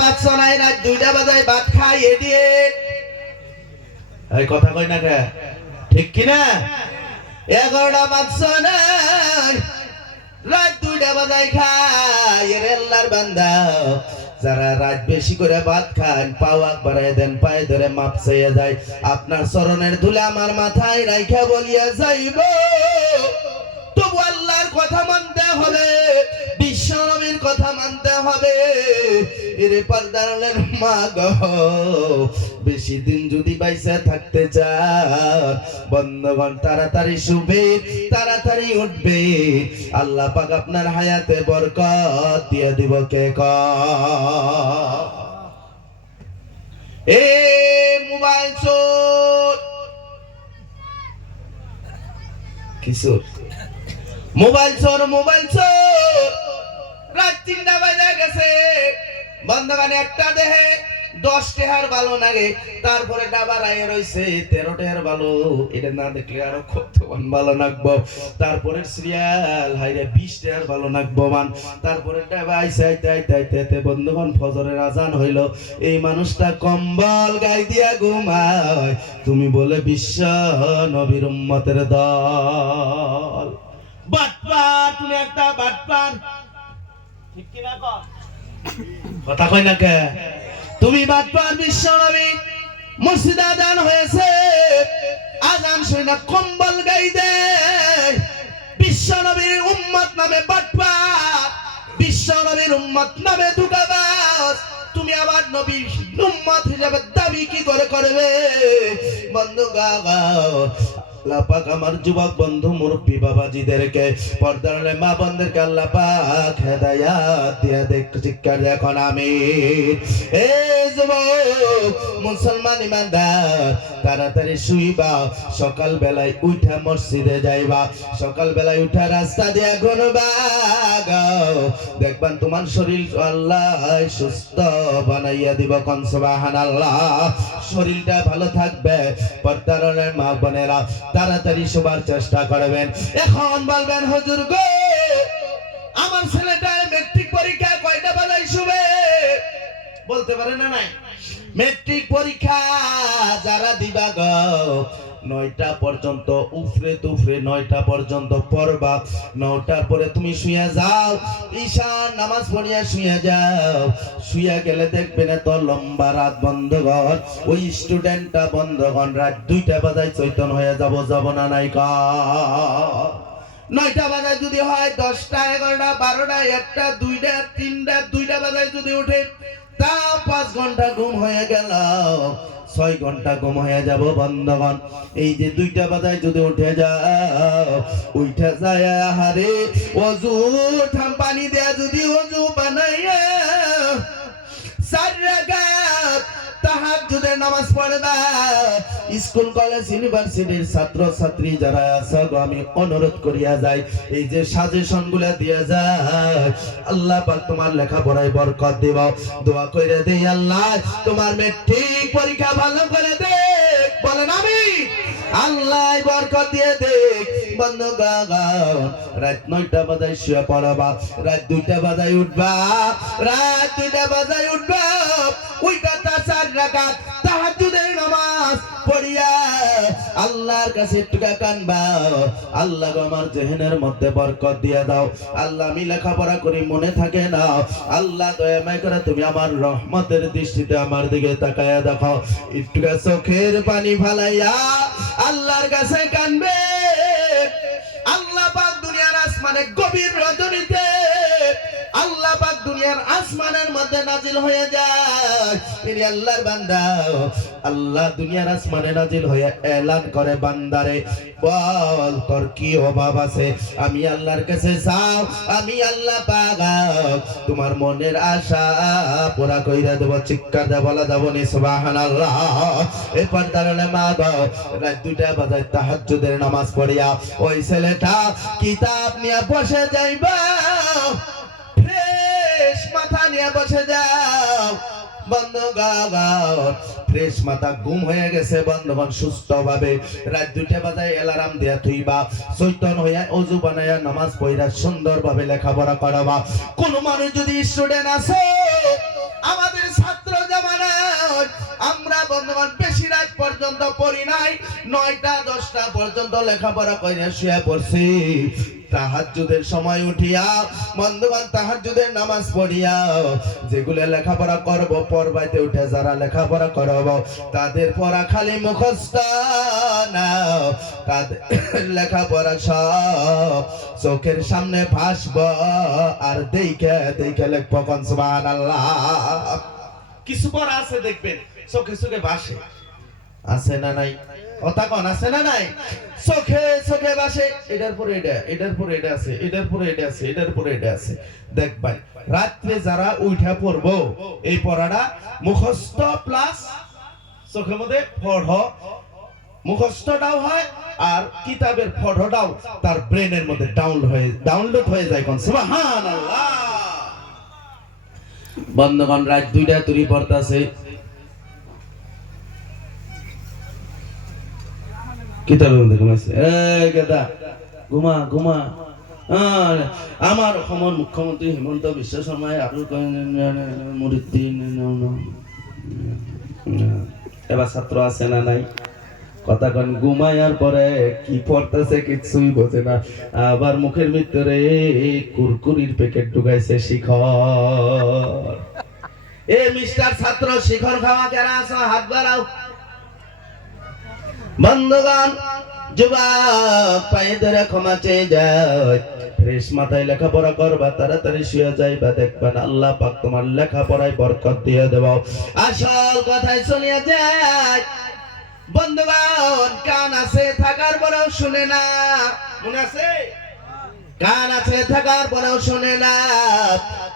বাচ্চা নাই, রাত 2টা বাজায় ভাত খাই, এডিয়েট। এই কথা কই না কে? ঠিক কি না? 11টা বাচ্চা নাই, রাত 2টা বাজায় খাই, এর আল্লাহর বান্দা। যারা রাত বেশি করে ভাত খান, পাও বাড়ায় দেন, পায়ে ধরে মাপ চাইয়া যায়, আপনার চরণের ধুলা আমার মাথায় রাইখা বলিয়া যাইব, তবু আল্লাহর কথা মানতে হবে, বিশ্ব নবীর কথা মানতে হবে। এরে পর্দার মা গো, বেশি দিন যদি বাইসা থাকতে চান, বন্ধগণ তাড়াতাড়ি শুবে, তাড়াতাড়ি উঠবে, আল্লাহ পাক আপনার হায়াতে বরকত দিয়ে দিব। কে কয়? এ মোবাইল চোর, কিছু মোবাইল চোর, মোবাইল চোর, রাত 3টা বাজে গেছে, বন্ধগানে একটা দেহে 10 টাকার ভালো লাগে, তারপরে ডাবার আয়ে রইছে 13 টাকার ভালো, এটা না দেখলে আরো কত ভালো লাগবো। তারপরে সিরিয়াল হাইরে 20 টাকার ভালো লাগবো মান, তারপরে ডাবা আইছে আইতে বন্ধুগণ ফজরের আজান হইল, এই মানুষটা কম্বল গায়ে দিয়া ঘুমায়, তুমি বলে বিশ্ব নবীর উম্মতের দল। বাটপার, তুমি একটা বাটপার, ঠিক কি না? কথা কই না কে? তুমি বাটপার, বিশ্ব নবী মসজিদে আজান হয়েছে, আজান শুনে না কম্বল গায়ে দেয়, বিশ্ব নবীর উম্মত নামে বাটপার, বিশ্ব নবীর উম্মত নামে ধোঁকাবাজ, তুমি আমার নবীর উম্মত হিসেবে দাবি কি করে করবে? বন্ধু গাও আল্লাহ পাক আমার যুবক বন্ধু মুরব্বী বাবাজিদেরকে, পর্দার মা বোনদেরকে আল্লাহ পাক হেদায়াত দিয়ে দেখ, চিৎকার এখন আমিন। এ যুবক মুসলমান ইমানদার, তাড়াতাড়ি শুইবা, সকাল বেলায় উঠা মসজিদে যাইবা, সকাল বেলায় উঠা রাস্তা দিয়ে ঘুরবা, দেখবেন তোমার শরীর আল্লাহ সুস্থ বানাইয়া দিব। কোন সুবহানাল্লাহ। শরীরটা ভালো থাকবে। পর্দার মা বোনেরা তাড়াতাড়ি শোবার চেষ্টা করবেন। এখন বলবেন হুজুর গো, আমার ছেলেটা মেট্রিক পরীক্ষা কয়টা বাজায় শুবে? বলতে পারে না নাই? মেট্রিক পরীক্ষা যারা দিবা গো, 9টা পর্যন্ত উফরে তুফরে 9টা পর্যন্ত পড়বা, 9টার পরে তুমি শুয়ে যাও, ঈশার নামাজ পড়িয়া শুয়ে যাও, শুয়ে গেলে দেখবে না তো লম্বা রাত। বন্ধগণ ওই স্টুডেন্টটা বন্ধগণ রাত 2টা বাজায় চৈতন্য হয়ে যাব না নাই? 9টা বাজায় যদি হয়, 10টা 11টা 12টা 1টা 2টা 3টা 2টা বাজায় যদি উঠে, তাও 5 ঘন্টা ঘুম হয়ে গেল, 6 ঘন্টা ঘুম হয়ে যাব। বন্ধগণ এই যে 2টা বাজায় যদি উঠে যাও, উঠে যায় হারে ওযু ঠাম পানি দেয়া যদি ওযু বানাইয়া 4 রাকাত তাহাজ্জুদের নামাজ পড়বা, স্কুল কলেজ ইউনিভার্সিটির ছাত্র ছাত্রী যারা আছে আমি অনুরোধ করিয়া যাই, এই যে সাজেশন গুলা দিয়া যায়, আল্লাহ পাক তোমার লেখাপড়ায় বরকত দিব। দোয়া কইরা দেই আল্লাহ তোমার মেট্রিক পরীক্ষা ভালো করে দেখ, বলেন আমিন। আল্লাহ বরকত দিয়ে দেখ। বন্ধু গাও রাত 9টা বাজায় শুয়ে পড়বা, রাত 2টা বাজায় উঠবা, রাত 2টা বাজায় উঠবা, ওইটা 4 রাকাত তাহাজ্জুদের নামাজ পড়িয়া আল্লাহর কাছে একটু কানবা, আল্লাহ আমার জেহেনের মধ্যে বরকত দিয়ে দাও, আল্লাহ আমি লেখাপড়া করি মনে থাকে না, আল্লাহ দয়া মায়া করে তুমি আমার রহমতের দৃষ্টিতে আমার দিকে তাকায়া দেখো, একটু চোখের পানি ফালাইয়া আল্লাহর কাছে কানবে। আল্লাহ পাক দুনিয়ার আসমানে গভীর রজনীতে আল্লাহ পাক দুনিয়ার আসমানের মধ্যে নাজিল হয়ে যায়, তিনি আল্লাহর বান্দা, আল্লাহ দুনিয়ার আসমানে নাজিল হয়ে এলান করে, বান্দারে বল তোর কি অভাব আছে, আমি আল্লাহর কাছে যাও, আমি আল্লাহ পাক তোমার মনের আশা পুরা কইরা দেব। চিৎকার দিয়ে বলা যাব নি সুবহানাল্লাহ। এই পর্দার মা গো রাত 2টা বাজায় তাহাজ্জুদের নামাজ পড়িয়া ওই ছেলেটা কিতাব নিয়ে বসে যাইবা, ফ্রেশ মাথা নিয়ে বসে যাও। বন্ধু গাও ফ্রেশ মাথা ঘুম হয়ে গেছে, বন্ধুগণ সুস্থ ভাবে রাত 2টা বাজায় অ্যালার্ম দিয়া থইবা, চৈতন্য হইয়া ওযু বানায়া নামাজ পড়া সুন্দর ভাবে লেখাপড়া করবা। কোন মানুষ যদি স্টুডেন্ট আছে আমাদের পড়ি নাই, 9টা 10টা পর্যন্ত লেখাপড়া করে শুয়ে পড়ছি। তাহাজ্জুদের সময় উঠিয়া বন্ধুগণ তাহাজ্জুদের নামাজ পড়িয়া যেগুলো লেখাপড়া করব, পড়বাইতে উঠে যারা লেখাপড়া করব তাদের পড়া খালি মুখস্থ না, তাদের লেখাপড়া সব চোখের সামনে ভাসব আর দেখে দেখে লিখব। কোন সুবহানাল্লাহ। কিছু পড়া আছে দেখবেন চোখে চোখে ভাসে, আছে না নাই? কথা কোন আছে না নাই? চোখে চোখে ভাসে, এটার পরে এটা, এটার পরে এটা আছে, এটার পরে এটা আছে, এটার পরে এটা আছে। দেখবেন রাত্রে যারা উঠা পড়বো এই পড়াটা মুখস্থ প্লাস চোখের মধ্যে পড়, মুখস্থটাও হয় আর কিতাবের পড়াটাও তার ব্রেনের মধ্যে ডাউনলোড হয়ে যায়। কোন সুবহানাল্লাহ। বন্ধুগণ রাত 2টা তুরি পড়তাছে, কিতাবের মধ্যে ঘুমাইছে। এই গাদা ঘুমা ঘুমা। আমার অসমৰ মুখ্যমন্ত্রী হিমন্ত বিশ্ব শর্মাই আৰু এবার ছাত্র আছে না নাই? কথা কন ঘুমাইয়ার পরে কি পড়তেছে কিছুই বোঝে না, আবার মুখের ভিতরে কুরকুরির প্যাকেট ঢুকাইছে শিখর। এ মিস্টার ছাত্র শিখর খাওয়া কেনা আছো? হাত বাড়াও। বন্ধুগণ যুবক পায়ে ধরে ক্ষমা চেয়ে যায়, ফ্রেশ মাথায় লেখাপড়া করবা, তাড়াতাড়ি শুয়ে যাইবা, দেখবেন আল্লাহ পাক তোমার লেখাপড়ায় বরকত দিয়ে দেব। আসল কথায় চলিয়া যায়। বন্ধুগণ কান আছে থাকার পরেও শুনে না, মনে আছে? কান আছে থাকার পরেও শুনে না।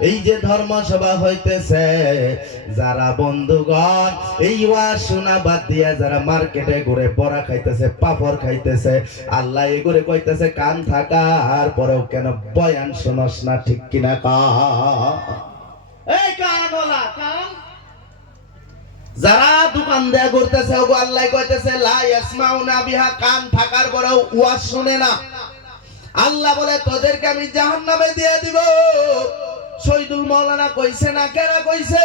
এই যে ধর্মসভা হইতেছে, যারা বন্ধুগণ এই ওয়াজ শোনা বাদ দিয়া যারা মার্কেটে ঘুরে বড়া খাইতেছে, পাপড় খাইতেছে, আল্লাহ এগুলো কইতেছে কান থাকার পরেও কেন বয়ান শোনস না? ঠিক কিনা কা? এই কান ওলা কান যারা দোকান দেয়া করতেছে, ওগো আল্লাহ কইতেছে লা ইয়াসমাউনা বিহা, কান থাকার পরেও ওয়াজ শুনে না। আল্লাহ বলে তোদেরকে আমি জাহান্নামে দিয়ে দিব। শহীদুল মাওলানা কইছে না? কেরা কইছে?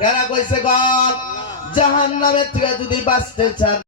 কেরা কইছে? গণ জাহান্নামের থেকে যদি বাঁচতে চান